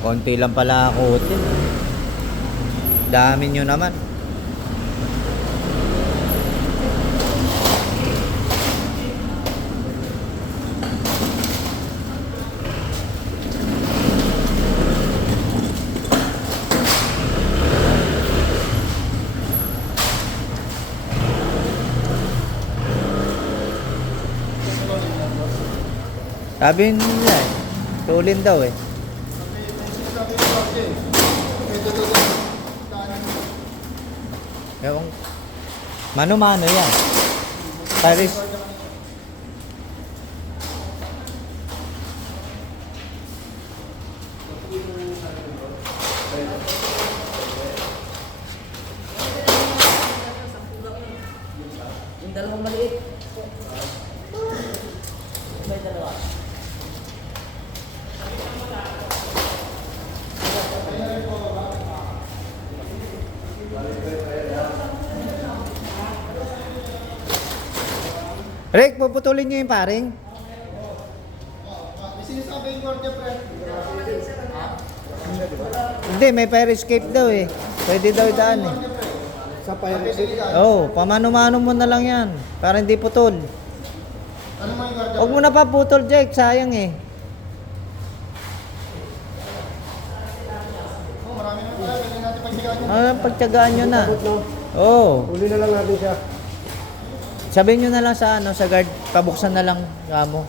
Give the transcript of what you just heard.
Konti lang pala ako. Dami nyo naman. Sabi nila eh. Tulin daw eh. Ewan. Mano-mano yan. Paris. Yung dalawang maliit. May dalawa. Rick, puputulin nyo yung paring? Sinasabi yung guardia, pre. Hindi, may fire escape daw eh. Pwede daw idaan eh. Sa fire exit? Oo, pamano-mano mo na lang yan. Para hindi putol. Ano mo yung guardia? Huwag mo na pa putol, Jake. Sayang eh. Oh, marami naman pala. Kailangan natin pagsigaan yun. Pagtyagaan nyo na. Oo. Huli na lang natin siya. Sabihin nyo na lang sa ano, sa guard, pabuksan na lang kamo.